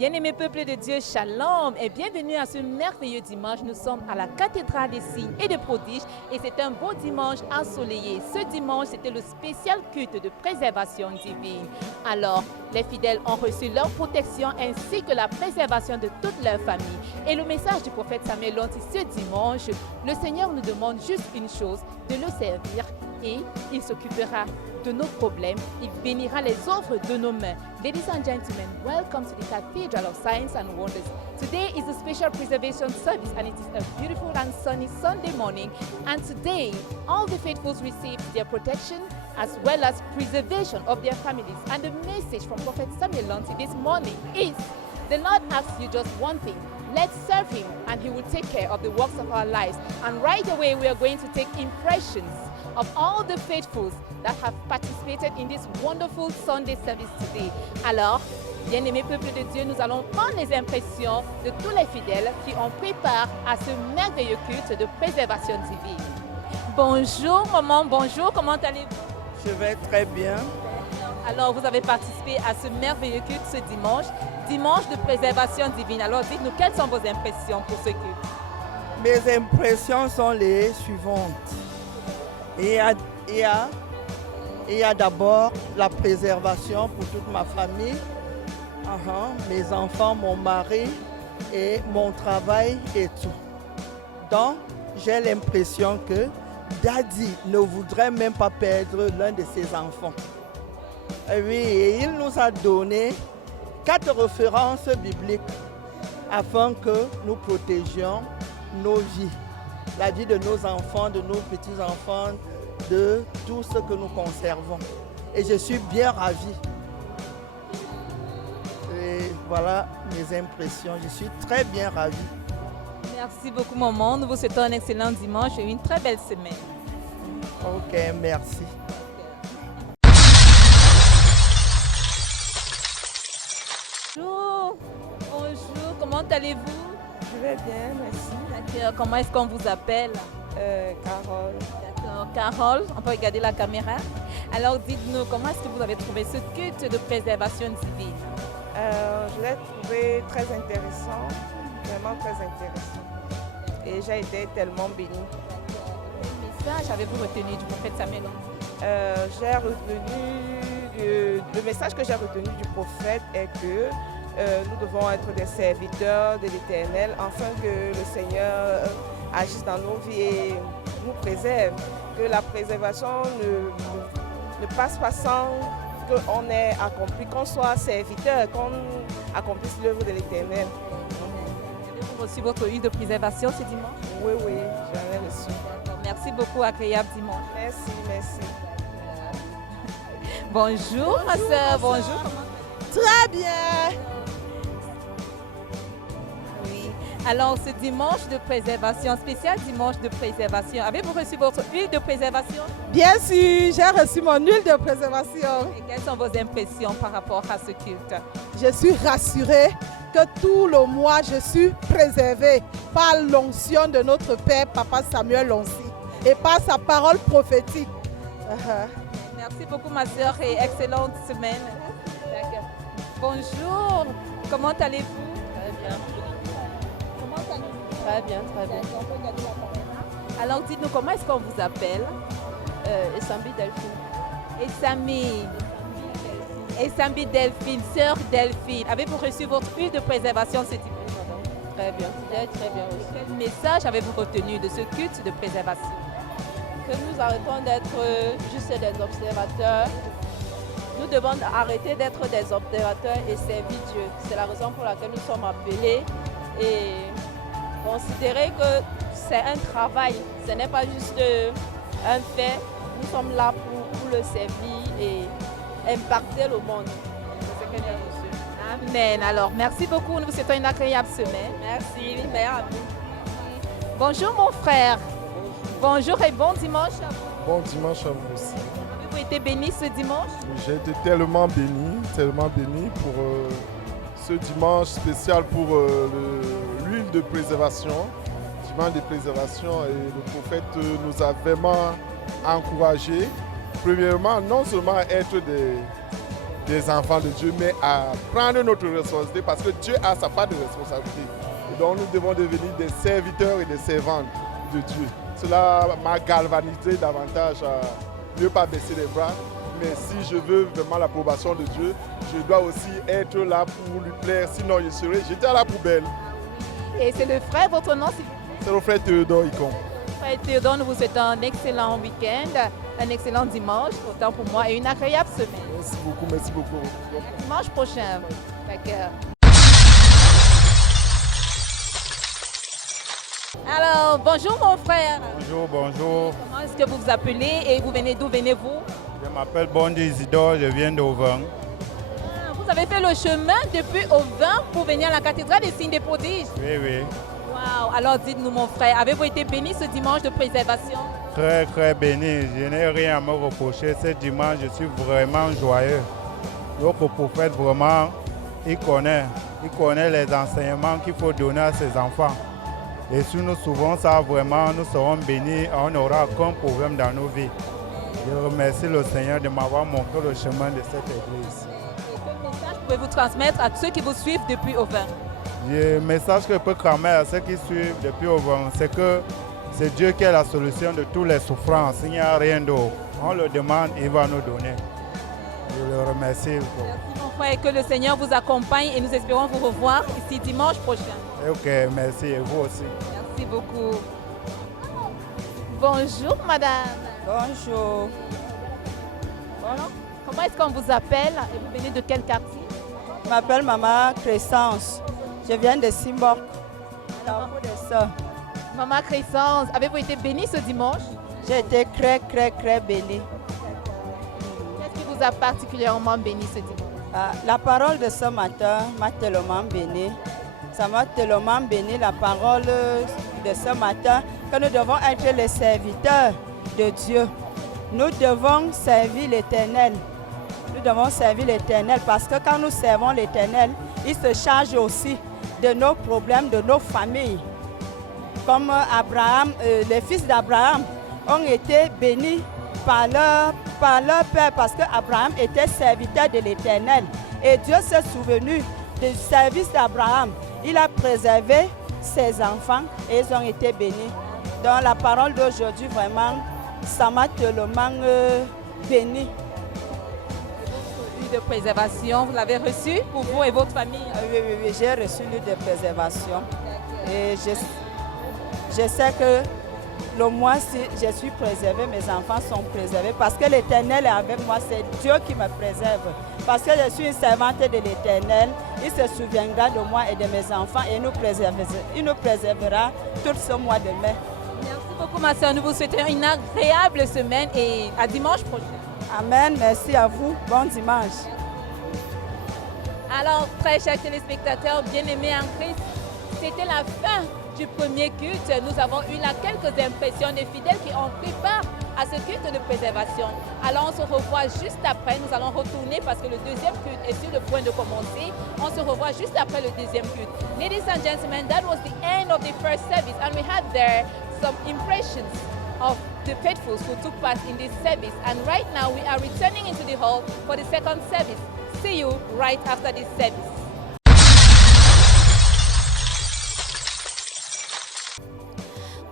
Bien-aimés peuple de Dieu, shalom et bienvenue à ce merveilleux dimanche. Nous sommes à la cathédrale des signes et des prodiges et c'est un beau dimanche ensoleillé. Ce dimanche, c'était le spécial culte de préservation divine. Alors, les fidèles ont reçu leur protection ainsi que la préservation de toute leur famille. Et le message du prophète Samuel Lonti ce dimanche, le Seigneur nous demande juste une chose, de le servir et il s'occupera de nos problèmes, il bénira les œuvres de nos mains. Ladies and gentlemen, welcome to the Cathedral of Signs and Wonders. Today is a special preservation service and it is a beautiful and sunny Sunday morning. And today, all the faithfuls received their protection as well as preservation of their families. And the message from Prophet Samuel Lonti this morning is, the Lord asks you just one thing. Let's serve Him and He will take care of the works of our lives. And right away, we are going to take impressions of all the faithfuls that have participated in this wonderful Sunday service today. Alors, bien-aimés peuple de Dieu, nous allons prendre les impressions de tous les fidèles qui ont pris part à ce merveilleux culte de préservation divine. Bonjour maman, bonjour, comment allez-vous? Je vais très bien. Alors, vous avez participé à ce merveilleux culte ce dimanche, dimanche de préservation divine. Alors, dites-nous, quelles sont vos impressions pour ce culte? Mes impressions sont les suivantes. Il y a d'abord la préservation pour toute ma famille, mes enfants, mon mari et mon travail et tout. Donc, j'ai l'impression que Daddy ne voudrait même pas perdre l'un de ses enfants. Et oui, et il nous a donné 4 références bibliques afin que nous protégions nos vies. La vie de nos enfants, de nos petits-enfants, de tout ce que nous conservons. Et je suis bien ravie. Et voilà mes impressions. Je suis très bien ravie. Merci beaucoup, maman. Nous vous souhaitons un excellent dimanche et une très belle semaine. Ok, merci. Bonjour. Bonjour, comment allez-vous? Je vais bien, merci. D'accord. Comment est-ce qu'on vous appelle? Carole. D'accord. Carole, on peut regarder la caméra. Alors dites-nous, comment est-ce que vous avez trouvé ce culte de préservation divine? Je l'ai trouvé très intéressant, vraiment très intéressant. Et j'ai été tellement bénie. Quel message avez-vous retenu du prophète Samuel? Le message que j'ai retenu du prophète est que nous devons être des serviteurs de l'Éternel afin que le Seigneur agisse dans nos vies et nous préserve. Que la préservation ne passe pas sans qu'on ait accompli, qu'on soit serviteur, qu'on accomplisse l'œuvre de l'Éternel. Avez-vous reçu votre huile de préservation ce dimanche? Oui, j'en ai reçu. Merci beaucoup, agréable dimanche. Merci. Bonjour, ma soeur. Bonjour. Très bien. Oui. Alors, ce dimanche de préservation, spécial dimanche de préservation, avez-vous reçu votre huile de préservation? Bien sûr, j'ai reçu mon huile de préservation. Et quelles sont vos impressions par rapport à ce culte? Je suis rassurée que tout le mois, je suis préservée par l'onction de notre Père, Papa Samuel Lonti, et par sa parole prophétique. Merci beaucoup, ma soeur, et excellente semaine. D'accord. Bonjour, comment allez-vous? Très bien. Comment allez-vous? Très bien. Alors, dites-nous, comment est-ce qu'on vous appelle? Essambi Delphine. Essambi Delphine, sœur Delphine. Avez-vous reçu votre huile de préservation ce dimanche? Très bien. Très bien aussi. Quel message avez-vous retenu de ce culte de préservation? Que nous arrêtons d'être juste des observateurs. Nous devons arrêter d'être des observateurs et servir Dieu. C'est la raison pour laquelle nous sommes appelés et considérer que c'est un travail. Ce n'est pas juste un fait. Nous sommes là pour le servir et impacter le monde. C'est ce que j'ai reçu. Amen. Alors, merci beaucoup. Nous vous souhaitons une agréable semaine. Merci. Meilleure amie. Bonjour, mon frère. Bonjour et bon dimanche à vous. Bon dimanche à vous aussi. Avez-vous été béni ce dimanche? J'ai été tellement béni pour ce dimanche spécial pour l'huile de préservation, dimanche de préservation. Et le prophète nous a vraiment encouragés. Premièrement, non seulement être des enfants de Dieu, mais à prendre notre responsabilité parce que Dieu a sa part de responsabilité. Et donc nous devons devenir des serviteurs et des servantes de Dieu. Cela m'a galvanisé davantage à ne pas baisser les bras. Mais si je veux vraiment l'approbation de Dieu, je dois aussi être là pour lui plaire. Sinon, j'étais à la poubelle. Et c'est le frère, votre nom, s'il vous plaît? C'est le frère Théodore Icon. Frère Théodore, nous vous souhaitons un excellent week-end, un excellent dimanche, autant pour moi, et une agréable semaine. Merci beaucoup, merci beaucoup. Dimanche prochain. D'accord. Alors, bonjour mon frère. Bonjour, bonjour. Comment est-ce que vous vous appelez et vous venez d'où venez-vous? Je m'appelle Bondi Isidore, je viens d'Auvin. Vous avez fait le chemin depuis Auvin pour venir à la cathédrale des signes des prodiges? Oui, oui. Waouh! Alors dites-nous mon frère, avez-vous été béni ce dimanche de préservation? Très, très béni. Je n'ai rien à me reprocher. Ce dimanche, je suis vraiment joyeux. Notre prophète, vraiment, il connaît les enseignements qu'il faut donner à ses enfants. Et si nous suivons ça, vraiment, nous serons bénis. On n'aura aucun problème dans nos vies. Je remercie le Seigneur de m'avoir montré le chemin de cette église. Et quel message pouvez-vous transmettre à ceux qui vous suivent depuis Auvin? Le message que je peux transmettre à ceux qui suivent depuis Auvin, c'est que c'est Dieu qui est la solution de toutes les souffrances. Il n'y a rien d'autre. On le demande, il va nous donner. Je le remercie. Merci mon frère, que le Seigneur vous accompagne et nous espérons vous revoir ici dimanche prochain. Ok, merci et vous aussi. Merci beaucoup. Bonjour madame. Bonjour. Voilà. Comment est-ce qu'on vous appelle et vous venez de quel quartier? Je m'appelle Maman Crescence. Je viens de Simbok. Maman Crescence, avez-vous été bénie ce dimanche? J'ai été très bénie. Qu'est-ce qui vous a particulièrement béni ce dimanche? La parole de ce matin m'a tellement bénie. Ça m'a tellement béni, la parole de ce matin, que nous devons être les serviteurs de Dieu. Nous devons servir l'Éternel. Nous devons servir l'Éternel parce que quand nous servons l'Éternel, il se charge aussi de nos problèmes, de nos familles. Comme Abraham, les fils d'Abraham ont été bénis par leur père parce qu'Abraham était serviteur de l'Éternel. Et Dieu s'est souvenu du service d'Abraham. Il a préservé ses enfants et ils ont été bénis. Donc la parole d'aujourd'hui, vraiment, ça m'a tellement béni. De préservation, vous l'avez reçu pour vous et votre famille? Oui, j'ai reçu l'huile de préservation. Et je sais que le mois, si je suis préservée, mes enfants sont préservés parce que l'Éternel est avec moi, c'est Dieu qui me préserve. Parce que je suis une servante de l'Éternel, il se souviendra de moi et de mes enfants et il nous préservera tout ce mois de mai. Merci beaucoup ma soeur, nous vous souhaitons une agréable semaine et à dimanche prochain. Amen, merci à vous, bon dimanche. Alors, très chers téléspectateurs, bien-aimés en Christ, c'était la fin du premier culte. Nous avons eu là quelques impressions des fidèles qui ont pris part à ce culte de préservation. Alors, on se revoit juste après. Nous allons retourner parce que le deuxième culte est sur le point de commencer. On se revoit juste après le deuxième culte. Ladies and gentlemen, that was the end of the first service and we had there some impressions of the faithfuls who took part in this service. And right now we are returning into the hall for the second service. See you right after this service.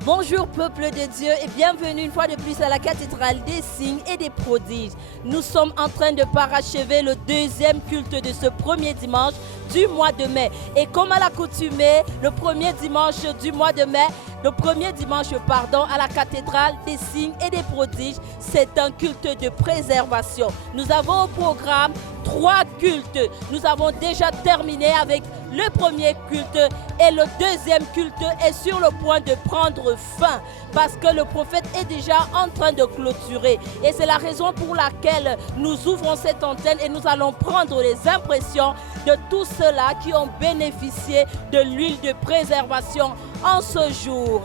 Bonjour peuple de Dieu et bienvenue une fois de plus à la cathédrale des signes et des prodiges. Nous sommes en train de parachever le deuxième culte de ce premier dimanche du mois de mai. Et comme à l'accoutumée, le premier dimanche du mois de mai, à la cathédrale des signes et des prodiges, c'est un culte de préservation. Nous avons au programme 3 cultes. Nous avons déjà terminé avec le premier culte et le deuxième culte est sur le point de prendre fin parce que le prophète est déjà en train de clôturer. Et c'est la raison pour laquelle nous ouvrons cette antenne et nous allons prendre les impressions de tous ceux-là qui ont bénéficié de l'huile de préservation en ce jour.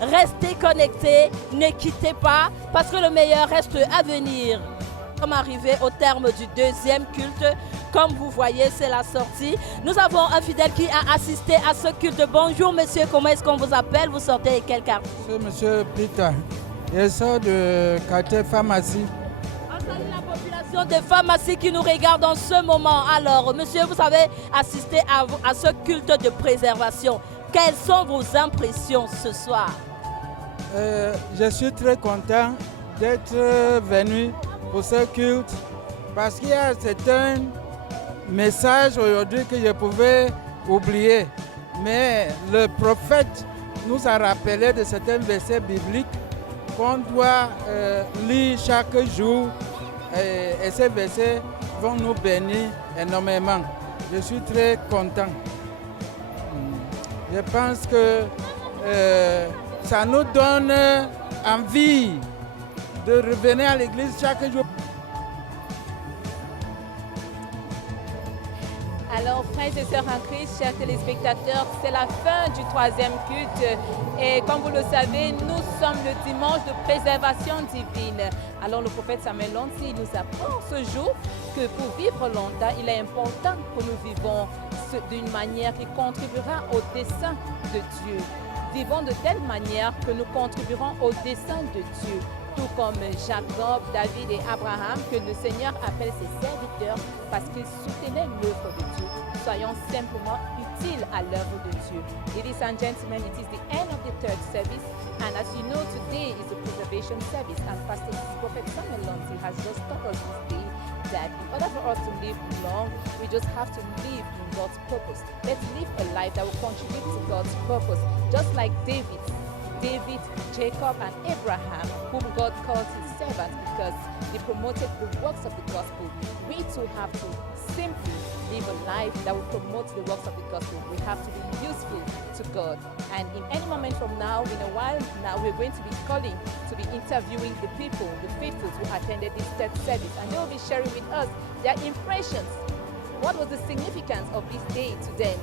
Restez connectés, ne quittez pas parce que le meilleur reste à venir. Nous sommes arrivés au terme du deuxième culte. Comme vous voyez, c'est la sortie. Nous avons un fidèle qui a assisté à ce culte. Bonjour monsieur, comment est-ce qu'on vous appelle? Vous sortez de quel quartier? C'est monsieur Peter. Je sors de quartier pharmacie. On salue la population Attention des femmes aussi qui nous regardent en ce moment. Alors, monsieur, vous avez assisté à ce culte de préservation. Quelles sont vos impressions ce soir? Je suis très content d'être venu pour ce culte parce qu'il y a certains messages aujourd'hui que je pouvais oublier. Mais le prophète nous a rappelé de certains versets bibliques qu'on doit lire chaque jour et ces versets vont nous bénir énormément. Je suis très content. Je pense que ça nous donne envie de revenir à l'église chaque jour. Alors, frères et sœurs en Christ, chers téléspectateurs, c'est la fin du 3e culte. Et comme vous le savez, nous sommes le dimanche de préservation divine. Alors, le prophète Samuel Lanty nous apprend ce jour que pour vivre longtemps, il est important que nous vivons d'une manière qui contribuera au dessein de Dieu. Vivons de telle manière que nous contribuerons au dessein de Dieu. Tout comme Jacob, David et Abraham, que le Seigneur appelle ses serviteurs parce qu'ils soutenaient l'œuvre de Dieu. Soyons simplement utiles à l'œuvre de Dieu. Ladies and gentlemen, it is the end of the 3rd service, and as you know, today is the preservation service, and Pastor Prophet Samuel Lanty has just taught us this day that in order for us to live long, we just have to live in God's purpose. Let's live a life that will contribute to God's purpose, just like David, Jacob, and Abraham, whom God called his servants because they promoted the works of the gospel. We too have to simply live a life that will promote the works of the gospel. We have to be useful to God. And in any moment from now, in a while now, we're going to be calling to be interviewing the people, the faithfuls who attended this 3rd service, and they will be sharing with us their impressions. What was the significance of this day to them?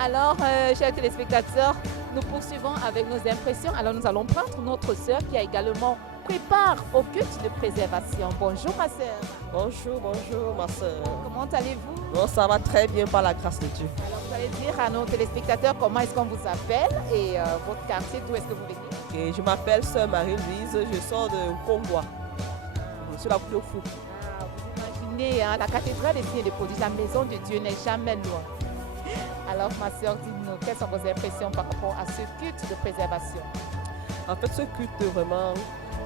Alors, chers téléspectateurs, nous poursuivons avec nos impressions. Alors, nous allons prendre notre sœur qui a également préparé au culte de préservation. Bonjour, ma sœur. Bonjour ma sœur. Comment allez-vous? Bon, ça va très bien par la grâce de Dieu. Alors, vous allez dire à nos téléspectateurs comment est-ce qu'on vous appelle et votre quartier, d'où est-ce que vous venez? Et je m'appelle sœur Marie-Louise, je sors de Congois. Je suis la Coupe Fou. Vous imaginez, hein, la cathédrale des signes et des prodiges, la maison de Dieu n'est jamais loin. Alors, ma sœur, dites-nous, quelles sont vos impressions par rapport à ce culte de préservation? En fait, ce culte, vraiment,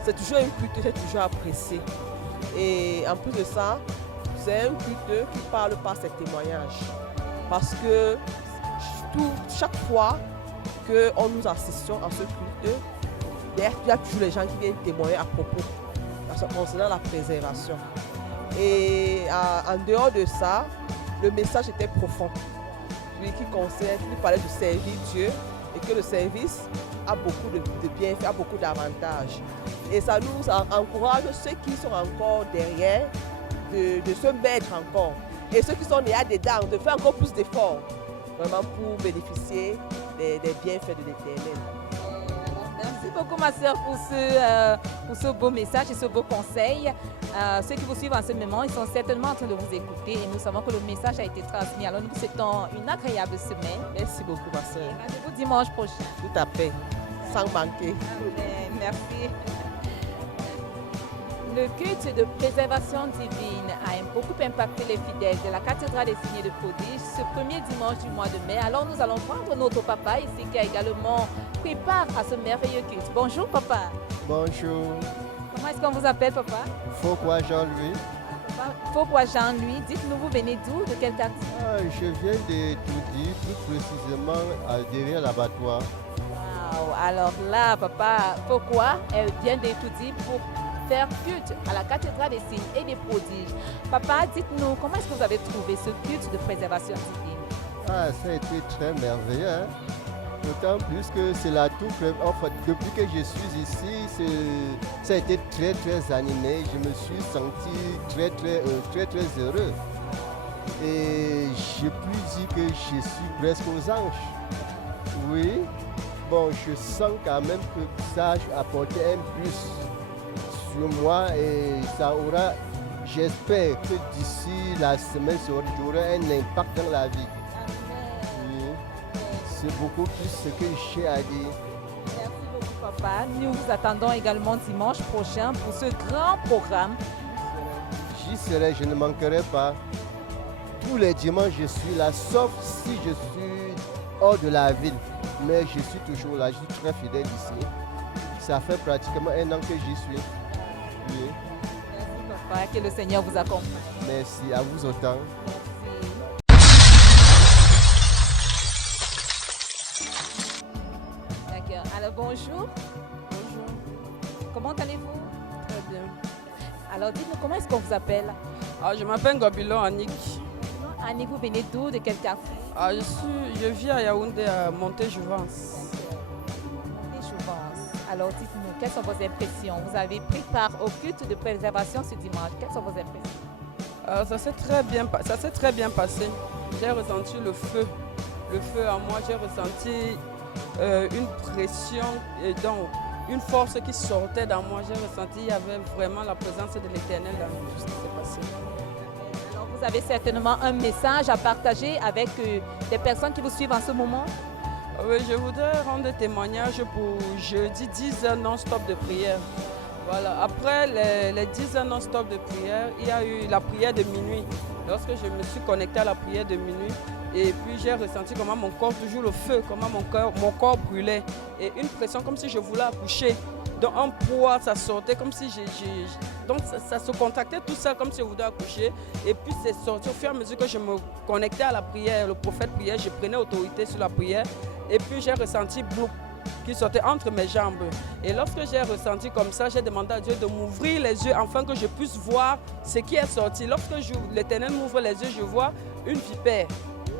c'est toujours un culte que j'ai toujours apprécié. Et en plus de ça, c'est un culte qui parle par ses témoignages. Parce que chaque fois que nous assistions à ce culte, il y a toujours les gens qui viennent témoigner à propos, concernant la préservation. Et en dehors de ça, le message était profond. Qui parlait de servir Dieu et que le service a beaucoup de bienfaits, a beaucoup d'avantages. Et ça nous encourage ceux qui sont encore derrière de se mettre encore. Et ceux qui sont déjà dedans, de faire encore plus d'efforts vraiment pour bénéficier des bienfaits de l'Éternel. Merci beaucoup, ma sœur, pour ce beau message et ce beau conseil. Ceux qui vous suivent en ce moment, ils sont certainement en train de vous écouter et nous savons que le message a été transmis. Alors nous vous souhaitons une agréable semaine. Merci beaucoup, ma sœur. Rendez-vous dimanche prochain. Tout à fait, sans manquer. Amen. Merci. Le culte de préservation divine a beaucoup impacté les fidèles de la cathédrale des signes de prodiges ce premier dimanche du mois de mai. Alors nous allons prendre notre papa ici qui a également pris part à ce merveilleux culte. Bonjour papa. Bonjour. Comment est-ce qu'on vous appelle papa? Fauquois Jean-Louis. Fauquois Jean-Louis, dites-nous, vous venez d'où? De quel quartier? Je viens de Toudi, plus précisément derrière l'abattoir. Wow. Alors là, papa, Fauquois, elle vient d'Etoudi pour faire culte à la cathédrale des signes et des prodiges. Papa, dites-nous, comment est-ce que vous avez trouvé ce culte de préservation divine? Ça a été très merveilleux. Hein? D'autant plus que c'est la toute première. Enfin, depuis que je suis ici, ça a été très très animé. Je me suis senti très heureux. Et je peux dire que je suis presque aux anges. Oui. Bon, je sens quand même que ça a apporté un plus sur moi et ça aura, j'espère que d'ici la semaine, ça aura un impact dans la vie. C'est beaucoup plus ce que j'ai à dire. Merci beaucoup, papa. Nous vous attendons également dimanche prochain pour ce grand programme. J'y j'y serai, je ne manquerai pas. Tous les dimanches, je suis là, sauf si je suis hors de la ville. Mais je suis toujours là, je suis très fidèle ici. Ça fait pratiquement 1 an que j'y suis. Oui. Merci papa, que le Seigneur vous accompagne. Merci, à vous autant. D'accord. Alors bonjour. Bonjour. Comment allez-vous? Très bien. Alors dites-nous, comment est-ce qu'on vous appelle? Je m'appelle Gabilon Annick. Annick, vous venez d'où? De quel quartier? Je vis à Yaoundé, à Monté-Jouvence. Alors dites-nous, quelles sont vos impressions? Vous avez pris part au culte de préservation ce dimanche. Quelles sont vos impressions? Ça s'est très bien passé. J'ai ressenti le feu en moi. J'ai ressenti une pression et donc une force qui sortait dans moi. J'ai ressenti qu'il y avait vraiment la présence de l'Éternel dans tout ce qui s'est passé. Alors vous avez certainement un message à partager avec des personnes qui vous suivent en ce moment? Oui, je voudrais rendre témoignage pour jeudi 10 heures non-stop de prière. Voilà. Après les 10 heures non-stop de prière, il y a eu la prière de minuit. Lorsque je me suis connectée à la prière de minuit, et puis j'ai ressenti comment mon corps, toujours le feu, comment mon corps brûlait. Et une pression comme si je voulais accoucher. Donc un poids, ça sortait comme si donc ça se contractait tout seul comme si je voulais accoucher. Et puis c'est sorti au fur et à mesure que je me connectais à la prière, le prophète priait, je prenais autorité sur la prière. Et puis j'ai ressenti bloup qui sortait entre mes jambes. Et lorsque j'ai ressenti comme ça, j'ai demandé à Dieu de m'ouvrir les yeux afin que je puisse voir ce qui est sorti. Lorsque l'Éternel m'ouvre les yeux, je vois une vipère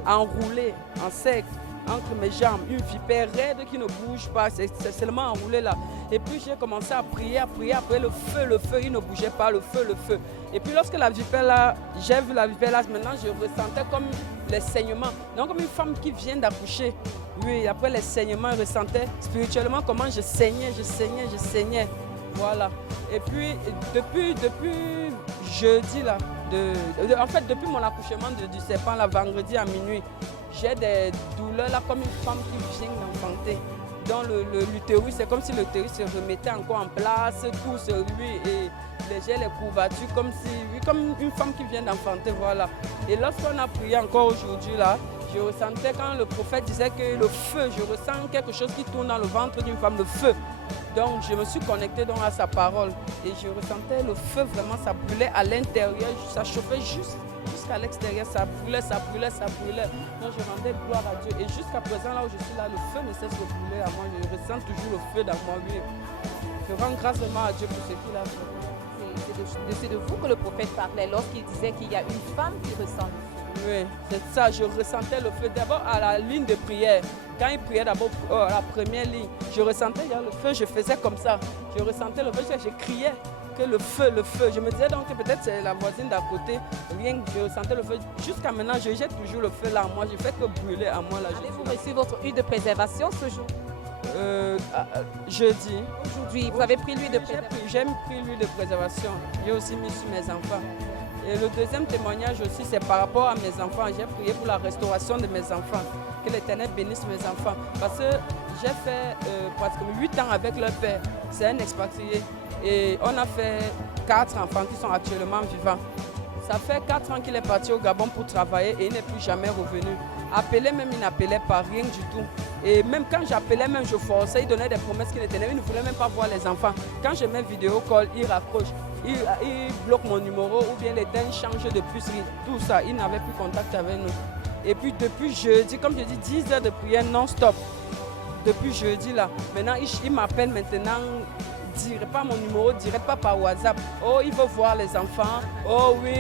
enroulée en cercle entre mes jambes, une vipère raide qui ne bouge pas, c'est seulement enroulé là. Et puis j'ai commencé à prier, après le feu, il ne bougeait pas, le feu. Et puis lorsque la vipère là, j'ai vu la vipère là, maintenant je ressentais comme les saignements, donc comme une femme qui vient d'accoucher. Oui, après les saignements, je ressentais spirituellement comment je saignais. Voilà. Et puis depuis jeudi là, en fait depuis mon accouchement du serpent là, vendredi à minuit, j'ai des douleurs là comme une femme qui vient d'enfanter. Dans l'utérus, c'est comme si l'utérus se remettait encore en place, tout sur lui et j'ai les courbatures comme une femme qui vient d'enfanter, voilà. Et lorsqu'on a prié encore aujourd'hui là, je ressentais quand le prophète disait que le feu, je ressens quelque chose qui tourne dans le ventre d'une femme, le feu. Donc je me suis connectée donc à sa parole et je ressentais le feu vraiment, ça brûlait à l'intérieur, ça chauffait jusqu'à l'extérieur, ça brûlait. Donc je rendais gloire à Dieu. Et jusqu'à présent, là où je suis là, le feu ne cesse de brûler à moi. Je ressens toujours le feu dans moi. Oui. Je rends grâce à Dieu pour ce qu'il a fait. C'est de vous que le prophète parlait lorsqu'il disait qu'il y a une femme qui ressent le feu. Oui, c'est ça, je ressentais le feu. D'abord à la ligne de prière. Quand il priait d'abord à la première ligne, je ressentais le feu, je faisais comme ça. Je ressentais le feu, je criais. Que le feu. Je me disais donc que peut-être c'est la voisine d'à côté. Rien que je ressentais le feu. Jusqu'à maintenant, je jette toujours le feu là en moi. Je fais que brûler à moi là. Allez-vous reçu votre huile de préservation ce jour? Jeudi. Aujourd'hui, vous avez pris l'huile de préservation? J'ai pris l'huile de préservation. J'ai aussi mis sur mes enfants. Et le deuxième témoignage aussi, c'est par rapport à mes enfants. J'ai prié pour la restauration de mes enfants. Que l'Éternel bénisse mes enfants. Parce que j'ai fait pratiquement 8 ans avec leur père. C'est un expatrié. Et on a fait 4 enfants qui sont actuellement vivants. Ça fait 4 ans qu'il est parti au Gabon pour travailler et il n'est plus jamais revenu. Appelé même, il n'appelait pas, rien du tout. Et même quand j'appelais, même je forçais, il donnait des promesses qu'il était. Il ne voulait même pas voir les enfants. Quand je mets vidéo call, il raccroche. Il bloque mon numéro ou bien l'éteint change de pucerie. Tout ça, il n'avait plus contact avec nous. Et puis depuis jeudi, comme je dis, 10 heures de prière non-stop. Depuis jeudi là, maintenant il m'appelle maintenant. Dirait pas mon numéro, dirait pas par WhatsApp. Oh, il veut voir les enfants. Oh oui,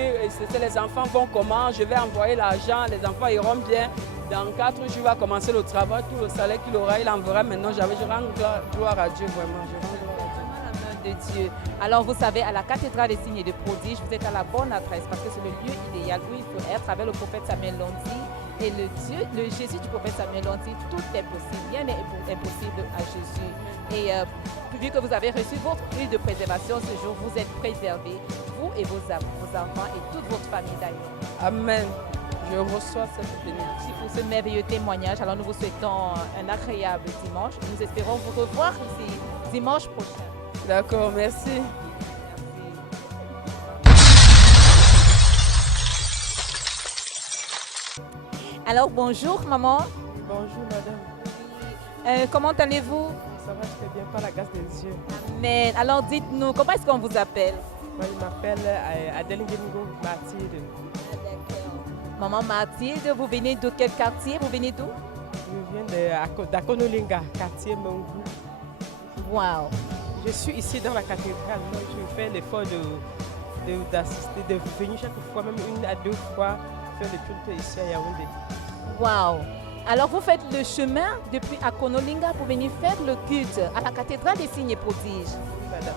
les enfants vont comment? Je vais envoyer l'argent, les enfants iront bien. Dans 4 jours, il va commencer le travail. Tout le salaire qu'il aura, il enverra maintenant. Je rends gloire à Dieu, vraiment. Je rends gloire à Dieu. De Dieu. Alors vous savez, à la cathédrale des signes et des prodiges, vous êtes à la bonne adresse parce que c'est le lieu idéal où il faut être avec le prophète Samuel Londy. Et le Jésus du prophète Samuel Londy, tout est possible. Rien n'est impossible à Jésus. Et vu que vous avez reçu votre huile de préservation ce jour, vous êtes préservés, vous et vos enfants et toute votre famille d'ailleurs. Amen. Je reçois cette bénédiction. Pour ce merveilleux témoignage, alors nous vous souhaitons un agréable dimanche. Nous espérons vous revoir ici dimanche prochain. D'accord, merci. Alors bonjour maman. Bonjour madame. Comment allez-vous? Ça va très bien par la grâce de Dieu. Amen. Alors dites-nous, comment est-ce qu'on vous appelle? Moi, je m'appelle Adèle Nguyengo Mathilde. Maman Mathilde, vous venez de quel quartier? Vous venez d'où? Je viens d'Akonolinga, quartier Mongou. Wow. Je suis ici dans la cathédrale. Moi, je fais l'effort d'assister, de venir chaque fois, même 1 à 2 fois, faire le culte ici à Yaoundé. Wow. Alors vous faites le chemin depuis Akonolinga pour venir faire le culte à la cathédrale des signes et prodiges. Oui, madame.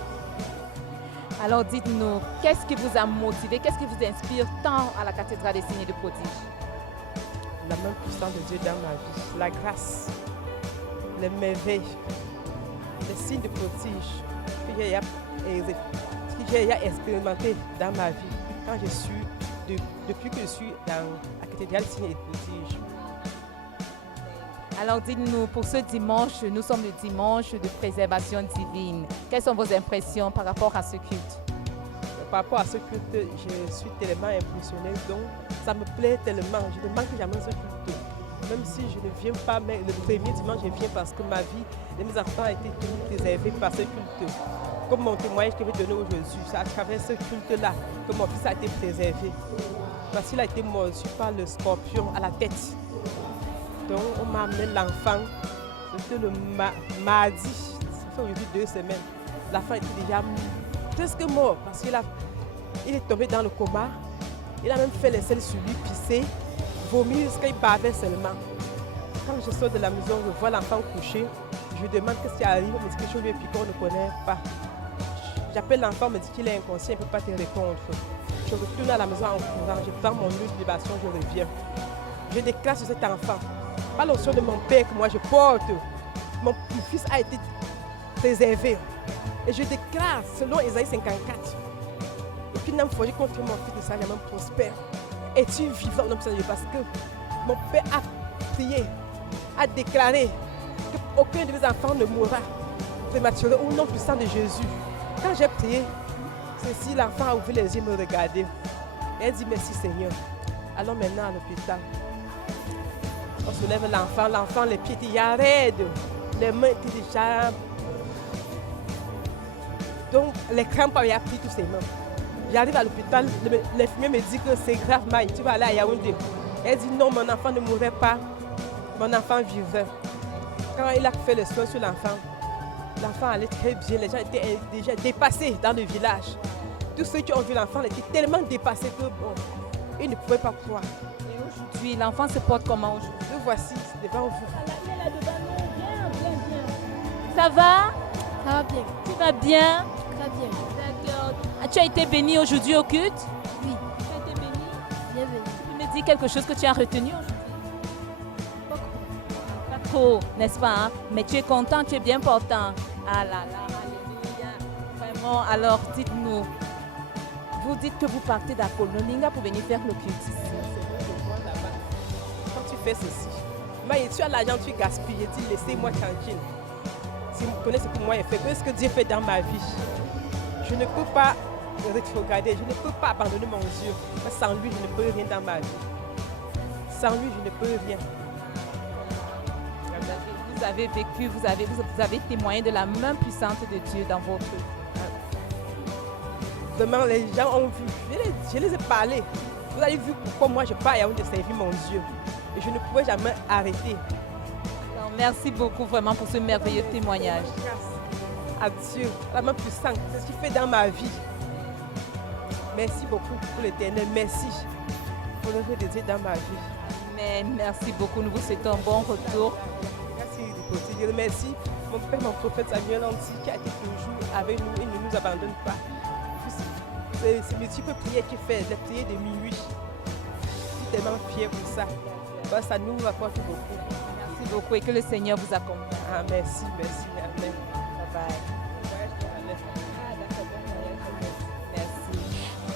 Alors dites-nous, qu'est-ce qui vous a motivé, qu'est-ce qui vous inspire tant à la cathédrale des signes et des prodiges? La main puissante de Dieu dans ma vie, la grâce, les merveilles, les signes de prodige que j'ai expérimenté dans ma vie quand depuis que je suis dans la cathédrale des signes et des prodiges. Alors dites-nous, pour ce dimanche, nous sommes le dimanche de préservation divine. Quelles sont vos impressions par rapport à ce culte? Par rapport à ce culte, je suis tellement impressionnée, donc ça me plaît tellement. Je ne manque jamais ce culte. Même si je ne viens pas, mais le premier dimanche, je viens parce que ma vie et mes enfants a été préservés par ce culte. Comme mon témoignage que je vais donner aujourd'hui, c'est à travers ce culte-là que mon fils a été préservé. Parce qu'il a été mordu par le scorpion à la tête. Donc on m'a amené l'enfant, c'était le mardi, ça fait aujourd'hui 2 semaines. L'enfant était déjà presque mort parce qu'il est tombé dans le coma. Il a même fait les selles sur lui, pisser, vomir jusqu'à il bavait seulement. Quand je sors de la maison, je vois l'enfant couché, je lui demande qu'est-ce qui arrive, on me dit que je lui ai piqué, on ne connaît pas. J'appelle l'enfant, on me dit qu'il est inconscient, il ne peut pas te répondre. Je retourne à la maison en courant, je prends mon huile de libération, je reviens. Je déclare sur cet enfant. Par l'onction de mon père que moi je porte, mon fils a été préservé. Et je déclare, selon Ésaïe 54, aucune âme forgée contre mon fils ne sera jamais prospère. Es-tu vivant, non, parce que mon père a prié, a déclaré qu'aucun de mes enfants ne mourra prématuré au nom puissant de Jésus. Quand j'ai prié, c'est si l'enfant a ouvert les yeux et me regardé. Et elle dit merci Seigneur. Allons maintenant à l'hôpital. On soulève l'enfant, les pieds étaient raides, les mains étaient déjà... Donc les crampes avaient pris tous ses mains. J'arrive à l'hôpital, l'infirmier me dit que c'est grave, Maï, tu vas aller à Yaoundé. Elle dit non, mon enfant ne mourrait pas, mon enfant vivait. Quand il a fait le soin sur l'enfant allait très bien, les gens étaient déjà dépassés dans le village. Tous ceux qui ont vu l'enfant étaient tellement dépassés que bon, ils ne pouvaient pas croire. Aujourd'hui, l'enfant se porte comment aujourd'hui? Le voici devant vous. Ça va? Ça va bien. Tu vas bien? Très bien. D'accord. Tu as été béni aujourd'hui au culte? Oui. Tu as été béni? Bien béni. Tu me dis quelque chose que tu as retenu aujourd'hui? Pas trop, n'est-ce pas? Hein? Mais tu es content, tu es bien portant. Ah là là, alléluia. Vraiment, alors dites-nous. Vous dites que vous partez d'Akonolinga pour venir faire le culte ici. Quand tu fais ceci, tu as l'argent, tu gaspilles, tu dis laissez-moi tranquille. Si vous connaissez ce que moi j'ai fait, ce que Dieu fait dans ma vie, je ne peux pas rétrograder, je ne peux pas abandonner mon Dieu. Sans lui, je ne peux rien dans ma vie. Sans lui, je ne peux rien. Vous avez vécu, vous avez témoigné de la main puissante de Dieu dans votre vie. Vraiment, les gens ont vu, je les ai parlé. Vous avez vu pourquoi moi je pars à Yaoundé servir mon Dieu. Et je ne pouvais jamais arrêter. Alors, merci beaucoup vraiment pour ce merveilleux témoignage. Grâce à Dieu, la main puissante, c'est ce qu'il fait dans ma vie. Merci beaucoup pour l'Éternel. Merci pour le de Dieu dans ma vie. Amen. Merci beaucoup. Nous vous souhaitons un bon retour. Merci je remercie mon père, mon prophète Samuel Anti qui a été toujours avec nous et ne nous abandonne pas. C'est multiples prières qu'il fait, les prières de minuit. Je suis tellement fière pour ça. Ça nous rapporte beaucoup. Merci beaucoup et que le Seigneur vous accompagne. Ah, merci, merci. Amen. Bye bye. Merci.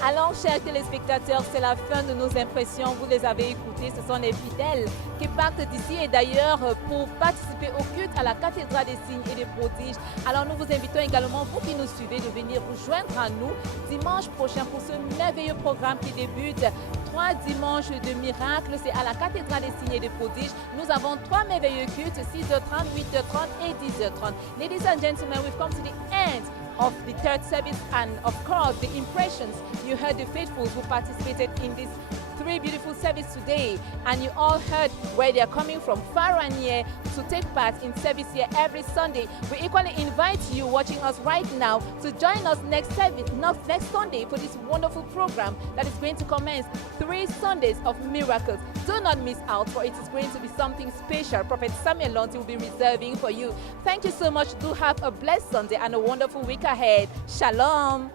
Alors, chers téléspectateurs, c'est la fin de nos impressions. Vous les avez écoutées, ce sont les fidèles qui partent d'ici et d'ailleurs pour participer au culte à la cathédrale des signes et des prodiges. Alors, nous vous invitons également, vous qui nous suivez, de venir vous joindre à nous dimanche prochain pour ce merveilleux programme qui débute. 3 dimanches de miracles, c'est à la cathédrale des signes et des prodiges. Nous avons 3 merveilleux cultes, 6h30, 8h30 et 10h30. Ladies and gentlemen, we've come to the end of the third service, and of course the impressions. You heard the faithfuls who participated in this 3 beautiful service today, and you all heard where they are coming from, far and near, to take part in service here every Sunday. We equally invite you watching us right now to join us next Sunday for this wonderful program that is going to commence 3 Sundays of miracles. Do not miss out, for it is going to be something special. Prophet Samuel Lonti will be reserving for you. Thank you so much. Do have a blessed Sunday and a wonderful week ahead. Shalom.